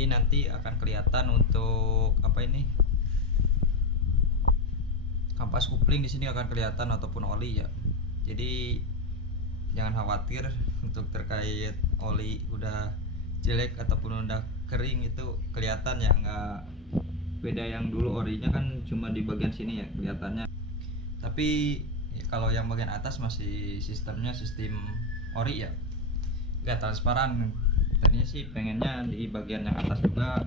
Jadi nanti akan kelihatan untuk apa ini, kampas kupling di sini akan kelihatan ataupun oli ya. Jadi jangan khawatir untuk terkait oli udah jelek ataupun udah kering, itu kelihatan ya, nggak beda yang dulu orinya kan cuma di bagian sini ya kelihatannya. Tapi ya, kalau yang bagian atas masih sistemnya sistem ori ya, nggak transparan. Tadinya sih pengennya di bagian yang atas juga.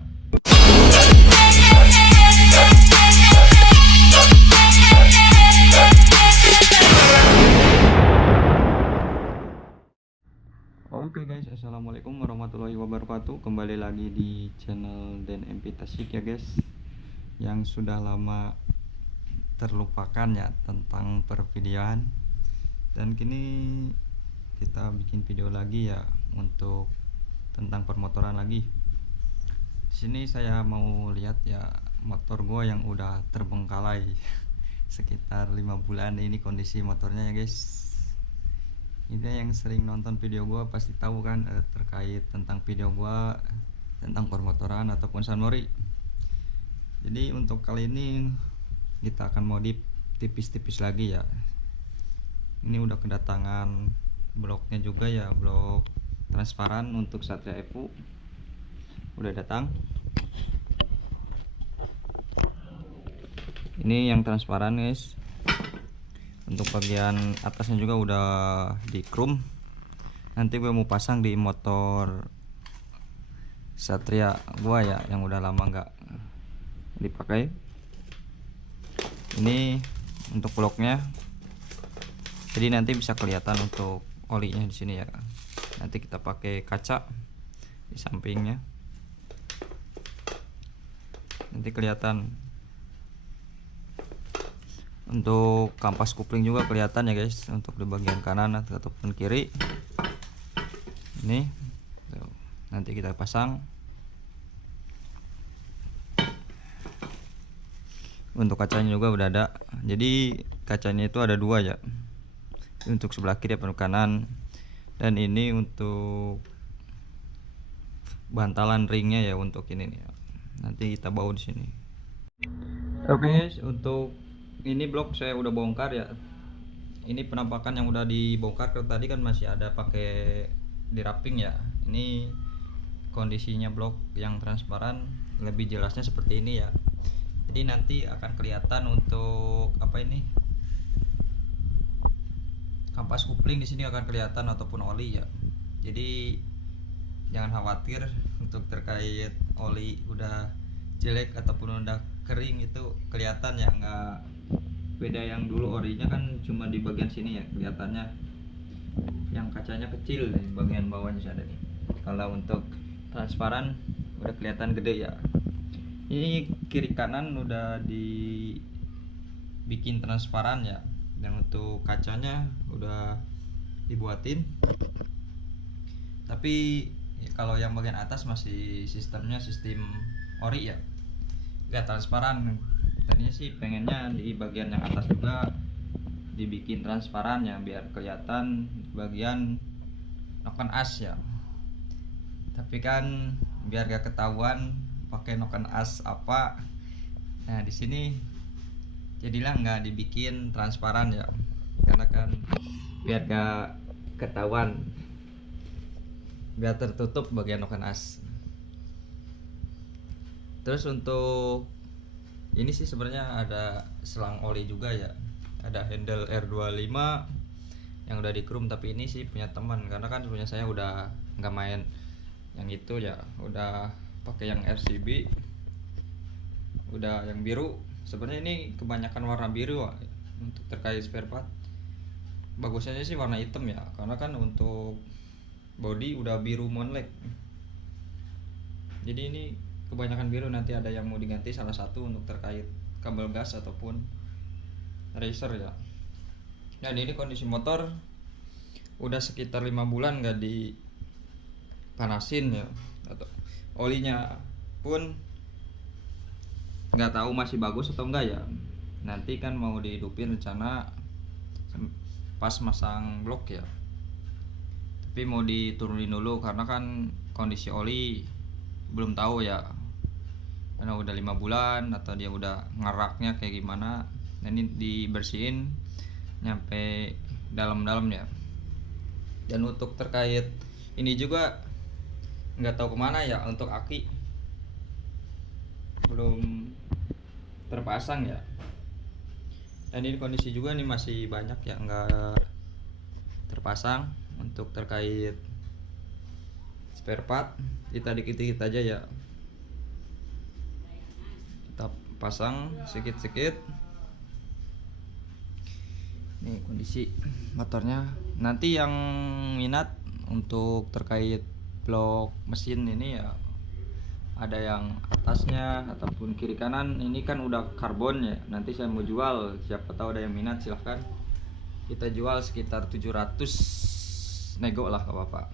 Oke guys, assalamualaikum warahmatullahi wabarakatuh. Kembali lagi di channel Dan MP Tasik ya guys, yang sudah lama terlupakan ya tentang pervideoan. Dan kini kita bikin video lagi ya untuk tentang permotoran lagi. Di sini saya mau lihat ya motor gua yang udah terbengkalai sekitar 5 bulan ini kondisi motornya ya guys. Ini yang sering nonton video gua pasti tahu kan terkait tentang video gua tentang permotoran ataupun sunmori. Jadi untuk kali ini kita akan modif tipis-tipis lagi ya. Ini udah kedatangan bloknya juga ya, blok transparan untuk Satria Evo udah datang. Ini yang transparan guys. Untuk bagian atasnya juga udah di chrome. Nanti gue mau pasang di motor Satria gua ya yang udah lama nggak dipakai. Ini untuk bloknya. Jadi nanti bisa kelihatan untuk olinya di sini ya. Nanti kita pakai kaca di sampingnya. Nanti kelihatan. Untuk kampas kupling juga kelihatan ya guys, untuk di bagian kanan ataupun kiri. Ini tuh, nanti kita pasang. Untuk kacanya juga udah ada. Jadi kacanya itu ada dua ya, untuk sebelah kiri dan kanan. Dan ini untuk bantalan ringnya ya, untuk ini nih ya. Nanti kita bawa di sini. Oke guys, untuk ini blok saya udah bongkar ya. Ini penampakan yang udah dibongkar. Kalau tadi kan masih ada pakai di wrapping ya. Ini kondisinya blok yang transparan, lebih jelasnya seperti ini ya. Jadi nanti akan kelihatan untuk apa ini, kampas kupling di sini akan kelihatan ataupun oli ya. Jadi jangan khawatir untuk terkait oli udah jelek ataupun udah kering, itu kelihatan ya, nggak beda yang dulu orinya kan cuma di bagian sini ya kelihatannya. Yang kacanya kecil nih, bagian bawahnya sih ada nih. Kalau untuk transparan udah kelihatan gede ya. Ini kiri kanan udah dibikin transparan ya. Dan untuk kacanya udah dibuatin. Tapi ya, kalau yang bagian atas masih sistemnya sistem ori ya, nggak transparan. Tadinya sih pengennya di bagian yang atas juga dibikin transparan ya, biar kelihatan bagian noken as ya. Tapi kan biar gak ketahuan pakai noken as apa. Nah di sini jadilah nggak dibikin transparan ya, karena kan biar gak ketahuan, biar tertutup bagian noken as. Terus untuk ini sih sebenarnya ada selang oli juga ya, ada handle R25 yang udah di chrome. Tapi ini sih punya teman, karena kan punya saya udah nggak main yang itu ya, udah pakai yang RCB, udah yang biru. Sebenarnya ini kebanyakan warna biru ya, untuk terkait spare part. Bagusnya sih warna hitam ya, karena kan untuk body udah biru monlek. Jadi ini kebanyakan biru. Nanti ada yang mau diganti salah satu untuk terkait kabel gas ataupun racer ya. Dan ini kondisi motor udah sekitar 5 bulan nggak dipanasin ya, atau olinya pun nggak tahu masih bagus atau enggak ya. Nanti kan mau dihidupin rencana pas masang blok ya, tapi mau diturunin dulu karena kan kondisi oli belum tahu ya, karena udah 5 bulan atau dia udah ngeraknya kayak gimana. Nah, ini dibersihin nyampe dalam-dalamnya. Dan untuk terkait ini juga nggak tahu kemana ya, untuk aki belum terpasang ya. Dan ini kondisi juga nih masih banyak ya nggak terpasang. Untuk terkait spare part kita dikit-dikit aja ya, kita pasang sedikit-sedikit. Nih kondisi motornya. Nanti yang minat untuk terkait blok mesin ini ya, ada yang atasnya ataupun kiri kanan ini kan udah karbon ya. Nanti saya mau jual, siapa tahu ada yang minat silahkan. Kita jual sekitar 700, nego lah ke bapak.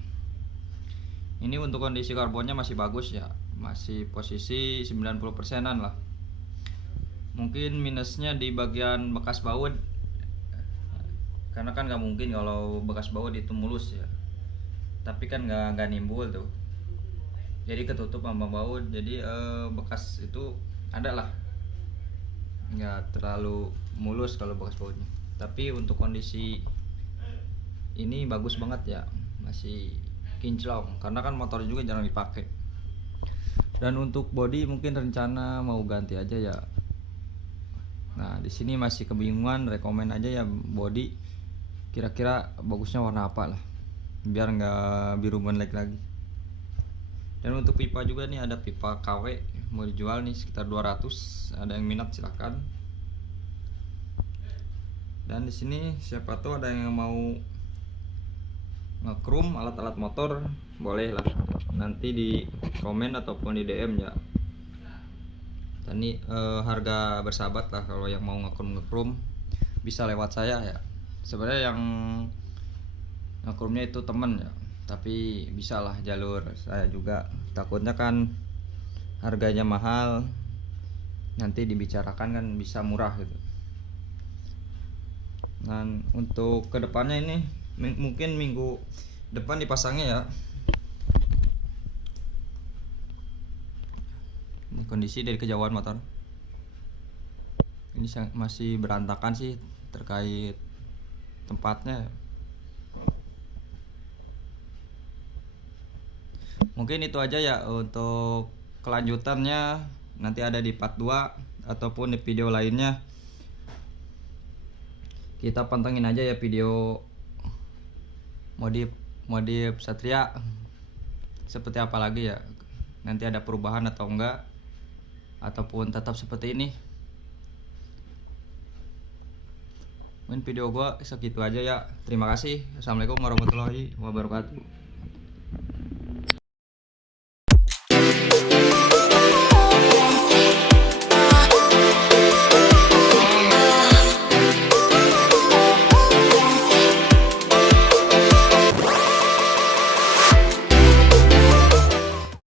Ini untuk kondisi karbonnya masih bagus ya, masih posisi 90%an lah. Mungkin minusnya di bagian bekas baut, karena kan nggak mungkin kalau bekas baut itu mulus ya, tapi kan nggak nimbul tuh, jadi ketutup sama baut. Jadi bekas itu ada lah, nggak terlalu mulus kalau bekas bautnya. Tapi untuk kondisi ini bagus banget ya, masih kinclong karena kan motor juga jarang dipakai. Dan untuk body mungkin rencana mau ganti aja ya. Nah di sini masih kebingungan, rekomen aja ya body kira-kira bagusnya warna apa lah, biar nggak biru menek lagi. Dan untuk pipa juga nih, ada pipa KW mau dijual nih sekitar 200, ada yang minat silahkan. Dan di sini siapa tahu ada yang mau nge-chrome alat-alat motor, boleh lah nanti di komen ataupun di DM ya. Dan ini harga bersahabat lah, kalau yang mau nge-chrome bisa lewat saya ya. Sebenarnya yang nge-chrome-nya itu temen ya, tapi bisa lah jalur saya juga. Takutnya kan harganya mahal, nanti dibicarakan kan bisa murah gitu. Dan untuk kedepannya ini mungkin minggu depan dipasangnya ya. Ini kondisi dari kejauhan motor, ini masih berantakan sih terkait tempatnya. Mungkin itu aja ya untuk kelanjutannya, nanti ada di part 2 ataupun di video lainnya. Kita pantengin aja ya video modif Satria seperti apa lagi ya, nanti ada perubahan atau enggak, ataupun tetap seperti ini. Mungkin video gua segitu aja ya. Terima kasih. Assalamualaikum warahmatullahi wabarakatuh.